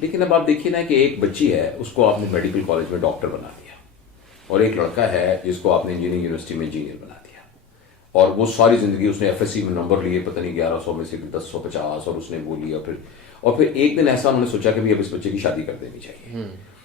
لیکن اب آپ دیکھیے نا کہ ایک بچی ہے اس کو آپ نے میڈیکل کالج میں ڈاکٹر بنا دیا، اور ایک لڑکا ہے جس کو آپ نے انجینئرنگ یونیورسٹی میں انجینئر بنا دیا، اور وہ ساری زندگی اس نے ایف ایس سی میں نمبر لیے پتہ نہیں 1100 میں سے 1050، اور اس نے وہ لیا، پھر ایک دن ایسا انہوں نے سوچا کہ اب اس بچے کی شادی کر دینی چاہیے،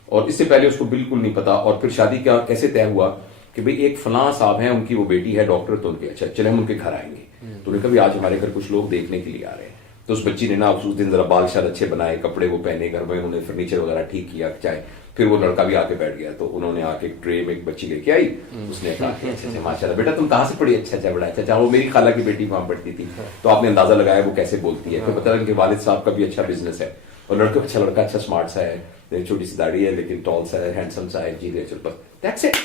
اور اس سے پہلے اس کو بالکل نہیں پتا، اور پھر شادی کا کیسے طے ہوا کہ بھئی ایک فلاں صاحب ہیں ان کی وہ بیٹی ہے ڈاکٹر، تو ان کے اچھا چلے ہم ان کے گھر آئیں گے، تو انہوں نے کہا بھی آج ہمارے گھر کچھ لوگ دیکھنے کے لیے آ رہے ہیں، تو اس بچی نے نا اس دن ذرا بال شال اچھے بنائے، کپڑے وہ پہنے، گھر میں انہوں نے فرنیچر وغیرہ ٹھیک کیا چائے، پھر وہ لڑکا بھی آ کے بیٹھ گیا، تو انہوں نے آ کے ٹرے میں ایک بچی لے کے آئی، اس نے کہا کہ اچھا اچھا ماشاء اللہ بیٹا تم کہاں سے پڑھی، اچھا بڑا اچھا، وہ میری خالہ کی بیٹی وہاں پڑھتی تھی، تو آپ نے اندازہ لگایا وہ کیسے بولتی ہے، پھر پتہ لگا کہ والد صاحب کا بھی اچھا بزنس ہے، اور لڑکا اچھا اسمارٹ سا ہے، چھوٹی سی داڑھی ہے لیکن ٹال سا ہے، ہینڈسم سا ہے، جی چل بس دیٹس اٹ۔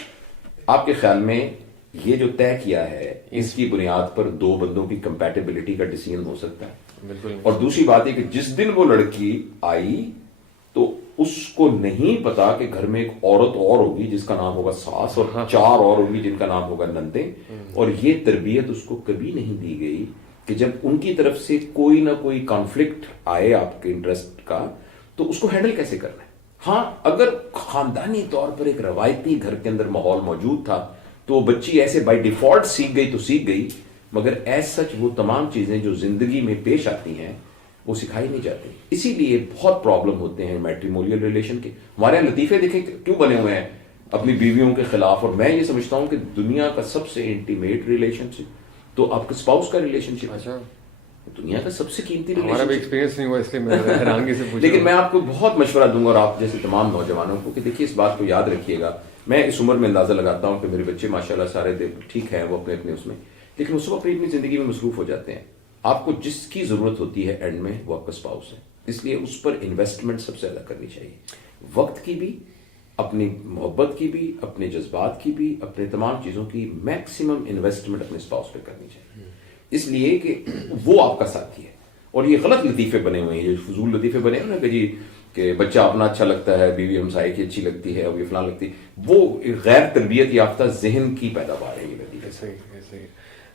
آپ کے خیال میں یہ جو طے کیا ہے اس کی بنیاد پر دو بندوں کی کمپیٹیبلٹی کا ڈیسیژن ہو سکتا ہے؟ بالکل۔ اور دوسری بات ہے کہ جس دن وہ لڑکی آئی تو اس کو نہیں پتا کہ گھر میں ایک عورت اور ہوگی جس کا نام ہوگا ساس، اور 4 اور ہوگی جن کا نام ہوگا نندیں، اور یہ تربیت اس کو کبھی نہیں دی گئی کہ جب ان کی طرف سے کوئی نہ کوئی کانفلکٹ آئے آپ کے انٹرسٹ کا تو اس کو ہینڈل کیسے کرنا ہے۔ ہاں اگر خاندانی طور پر ایک روایتی گھر کے اندر ماحول موجود تھا تو وہ بچی ایسے بائی ڈیفالٹ سیکھ گئی تو سیکھ گئی، مگر ایز سچ وہ تمام چیزیں جو زندگی میں پیش آتی ہیں وہ سکھائی نہیں جاتی، اسی لیے بہت پرابلم ہوتے ہیں میٹریمونیل ریلیشن کے۔ ہمارے یہاں لطیفے دیکھیں کیوں بنے ہوئے ہیں اپنی بیویوں کے خلاف، اور میں یہ سمجھتا ہوں کہ دنیا کا سب سے انٹیمیٹ ریلیشن شپ تو آپ کے اسپاؤس کا ریلیشن شپ ہے، دنیا کا سب سے قیمتی ہمارا بھی ایکسپیرینس نہیں ہوا اس لیے میں حیرانگی سے پوچھ، لیکن میں آپ کو بہت مشورہ دوں گا اور آپ جیسے تمام نوجوانوں کو کہ دیکھیے اس بات کو یاد رکھیے گا، میں اس عمر میں اندازہ لگاتا ہوں کہ میرے بچے ماشاءاللہ سارے ٹھیک ہیں، وہ اپنے اس میں، لیکن اس وقت اپنی زندگی میں مصروف ہو جاتے ہیں۔ آپ کو جس کی ضرورت ہوتی ہے اینڈ میں وہ آپ کا اسپاؤس ہے، اس لیے اس پر انویسٹمنٹ سب سے زیادہ کرنی چاہیے، وقت کی بھی، اپنی محبت کی بھی، اپنے جذبات کی بھی، اپنے تمام چیزوں کی میکسیمم انویسٹمنٹ اپنے اسپاؤس پہ کرنی چاہیے، اس لیے کہ وہ آپ کا ساتھی ہے۔ اور یہ غلط لطیفے بنے ہوئے ہیں، یہ فضول لطیفے بنے ہوئے نا کہ جی کہ بچہ اپنا اچھا لگتا ہے، بیوی ہمسائے کی اچھی لگتی ہے، اور یہ فلاں لگتی ہے، وہ غیر تربیت یافتہ ذہن کی پیداوار ہے یہ لطیفے۔ صحیح۔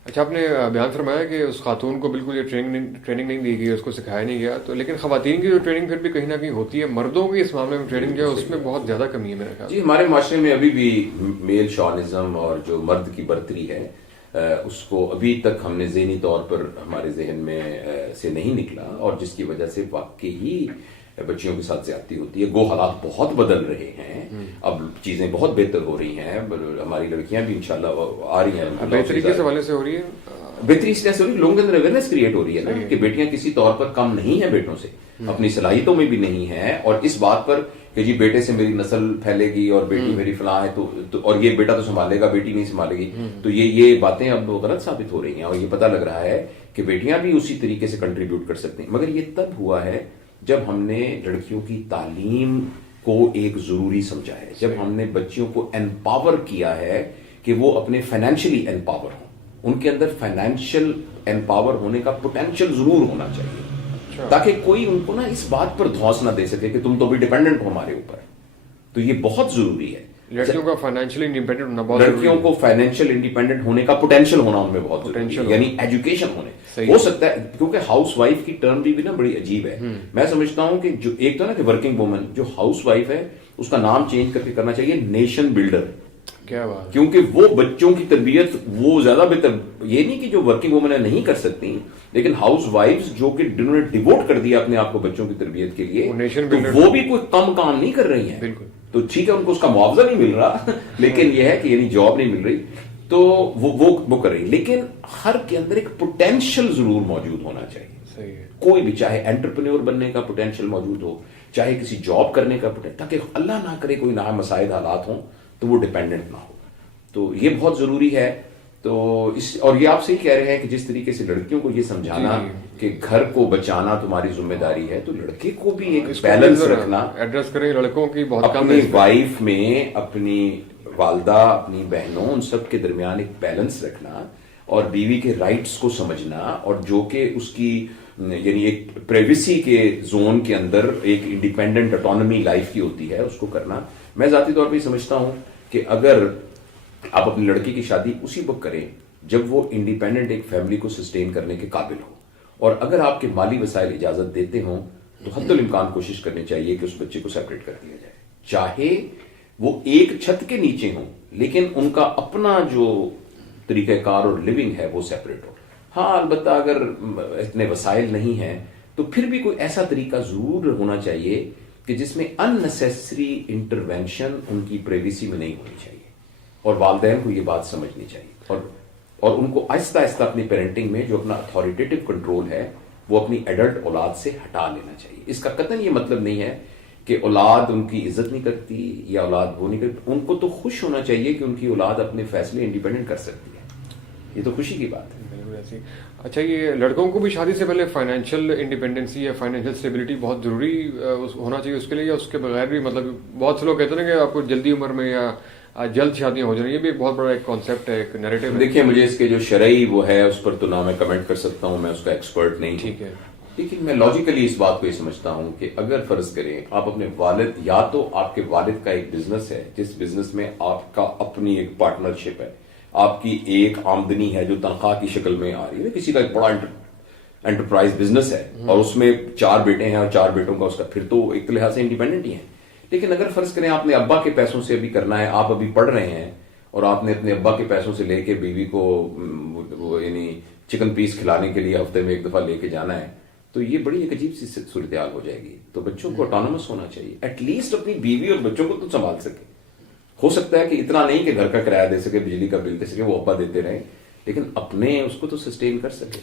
اچھا آپ نے بیان فرمایا کہ اس خاتون کو بالکل یہ ٹریننگ نہیں دی گئی، اس کو سکھایا نہیں گیا، تو لیکن خواتین کی جو ٹریننگ پھر بھی کہیں نہ کہیں ہوتی ہے، مردوں کی اس معاملے میں ٹریننگ جو ہے اس میں بہت زیادہ کمی ہے میرے خیال۔ جی ہمارے معاشرے میں ابھی بھی میل شاونزم اور جو مرد کی برتری ہے اس کو ابھی تک ہم نے ذہنی طور پر ہمارے ذہن میں سے نہیں نکلا، اور جس کی وجہ سے واقعی بچیوں کے ساتھ زیادتی ہوتی ہے۔ گو حالات بہت بدل رہے ہیں، اب چیزیں بہت بہتر ہو رہی ہیں، ہماری لڑکیاں بھی انشاءاللہ آ رہی ہیں، بہتری کس حوالے سے ہو رہی ہے؟ بہتری اس طرح سے ہو رہی ہے، لوگوں کے اندر اویئرنیس کریٹ ہو رہی ہے نا کہ بیٹیاں کسی طور پر کم نہیں ہیں بیٹوں سے، اپنی صلاحیتوں میں بھی نہیں ہیں، اور اس بات پر کہ جی بیٹے سے میری نسل پھیلے گی اور بیٹی میری فلاں ہے تو اور یہ بیٹا تو سنبھالے گا بیٹی نہیں سنبھالے گی، تو یہ باتیں اب غلط ثابت ہو رہی ہیں، اور یہ پتہ لگ رہا ہے کہ بیٹیاں بھی اسی طریقے سے کنٹریبیوٹ کر سکتی ہیں، مگر یہ تب ہوا ہے جب ہم نے لڑکیوں کی تعلیم کو ایک ضروری سمجھا ہے، جب ہم نے بچیوں کو امپاور کیا ہے کہ وہ اپنے فائنینشلی امپاور ہوں، ان کے اندر فائنینشیل امپاور ہونے کا پوٹینشیل ضرور ہونا چاہیے، تاکہ کوئی ان کو نا اس بات پر دھوس نہ دے سکے کہ تم تو بھی ڈیپینڈنٹ ہو ہمارے اوپر، تو یہ بہت ضروری ہے۔ لڑکیوں کا فائنینشلی انڈیپینڈنٹ ہونا بہت ضروری ہے، لڑکیوں کو فائنینشیل انڈیپینڈنٹ ہونے کا پوٹینشیل ہونا ان میں بہت ضروری ہے، یعنی ایجوکیشن ہونے ہو سکتا ہے، کیونکہ ہاؤس وائف کی ٹرم بھی نا بڑی عجیب ہے، میں سمجھتا ہوں کہ جو ایک تو نا کہ ورکنگ وومن جو ہاؤس وائف ہے اس کا نام چینج کر کے کرنا چاہیے نیشن بلڈر، کیا بات، کیونکہ وہ بچوں کی تربیت وہ زیادہ بہتر، یہ نہیں کہ جو ورکنگ وومن نہیں کر سکتی، لیکن ہاؤس وائفز جو کہ جنہوں نے ڈیووٹ کر دیا اپنے آپ کو بچوں کی تربیت کے لیے، تو وہ بھی کوئی کم کام نہیں کر رہی ہیں، بالکل، تو ٹھیک ہے ان کو اس کا معاوضہ نہیں مل رہا لیکن یہ ہے کہ یعنی جاب نہیں مل رہی تو وہ کر رہی، لیکن ہر کے اندر ایک پوٹینشیل ضرور موجود ہونا چاہیے، کوئی بھی، چاہے انٹرپرینور بننے کا پوٹینشیل موجود ہو، چاہے کسی جاب کرنے کا پوٹینشیل، تاکہ اللہ نہ کرے کوئی نامساعد حالات ہوں تو وہ ڈیپینڈنٹ نہ ہو، تو یہ بہت ضروری ہے۔ تو اور یہ آپ سے ہی کہہ رہے ہیں کہ جس طریقے سے لڑکیوں کو یہ سمجھانا کہ گھر کو بچانا تمہاری ذمہ داری ہے، تو لڑکے کو بھی ایک بیلنس رکھنا، ایڈریس کریں لڑکوں کی بہت اپنی وائف میں، اپنی والدہ، اپنی بہنوں، ان سب کے درمیان ایک بیلنس رکھنا، اور بیوی کے رائٹس کو سمجھنا، اور جو کہ اس کی یعنی ایک پریویسی کے زون کے اندر ایک انڈیپینڈنٹ اٹانومی لائف کی ہوتی ہے، اس کو کرنا۔ میں ذاتی طور پہ سمجھتا ہوں کہ اگر آپ اپنی لڑکی کی شادی اسی وقت کریں جب وہ انڈیپینڈنٹ ایک فیملی کو سسٹین کرنے کے قابل ہو، اور اگر آپ کے مالی وسائل اجازت دیتے ہوں تو حد الامکان کوشش کرنی چاہیے کہ اس بچے کو سیپریٹ کر دیا جائے، چاہے وہ ایک چھت کے نیچے ہوں لیکن ان کا اپنا جو طریقہ کار اور لیونگ ہے وہ سیپریٹ ہو۔ ہاں البتہ اگر اتنے وسائل نہیں ہیں تو پھر بھی کوئی ایسا طریقہ ضرور ہونا چاہیے کہ جس میں ان نیسیسری انٹروینشن ان کی پریویسی میں نہیں ہونی چاہیے، اور والدین کو یہ بات سمجھنی چاہیے، اور ان کو آہستہ آہستہ اپنی پیرنٹنگ میں جو اپنا اتھارٹیٹیو کنٹرول ہے وہ اپنی ایڈلٹ اولاد سے ہٹا لینا چاہیے۔ اس کا قطعاً یہ مطلب نہیں ہے کہ اولاد ان کی عزت نہیں کرتی یا اولاد وہ نہیں کرتی، ان کو تو خوش ہونا چاہیے کہ ان کی اولاد اپنے فیصلے انڈیپینڈنٹ کر سکتی ہے، یہ تو خوشی کی بات ہے۔ بالکل ایسی۔ اچھا، یہ لڑکوں کو بھی شادی سے پہلے فائنینشیل انڈیپینڈنسی یا فائنینشیل اسٹیبلٹی بہت ضروری ہونا چاہیے اس کے لیے، یا اس کے بغیر بھی مطلب بہت سے لوگ کہتے ہیں کہ آپ کو جلدی عمر میں یا جلد شادیاں ہو جائیں، یہ بھی ایک بہت بڑا ایک کانسیپٹ ہے، ایک نیریٹو ہے۔ دیکھیے مجھے اس کے جو شرعی وہ ہے اس پر تو نہ میں کمنٹ کر سکتا ہوں، میں اس کا ایکسپرٹ نہیں ہوں، ٹھیک ہے، لیکن میں لاجیکلی اس بات کو یہ سمجھتا ہوں کہ اگر فرض کریں آپ اپنے والد، یا تو آپ کے والد کا ایک بزنس ہے جس بزنس میں آپ کا اپنی ایک پارٹنرشپ ہے، آپ کی ایک آمدنی ہے جو تنخواہ کی شکل میں آ رہی ہے، کسی کا ایک بڑا انٹرپرائز بزنس ہے اور اس میں 4 بیٹے ہیں اور 4 بیٹوں کا اس کا، پھر تو ایک لحاظ سے انڈیپینڈنٹ ہی ہیں۔ لیکن اگر فرض کریں آپ نے ابا کے پیسوں سے ابھی کرنا ہے، آپ ابھی پڑھ رہے ہیں اور آپ نے اپنے ابا کے پیسوں سے لے کے بیوی کو یعنی چکن پیس کھلانے کے لیے ہفتے میں 1 دفعہ لے کے جانا ہے، تو یہ بڑی ایک عجیب سی صورتحال ہو جائے گی۔ تو بچوں کو آٹونومس ہونا چاہیے، ایٹ لیسٹ اپنی بیوی اور بچوں کو تو سنبھال سکے۔ ہو سکتا ہے کہ اتنا نہیں کہ گھر کا کرایہ دے سکے، بجلی کا بل دے سکے، وہ ابا دیتے رہیں، لیکن اپنے اس کو تو سسٹین کر سکے۔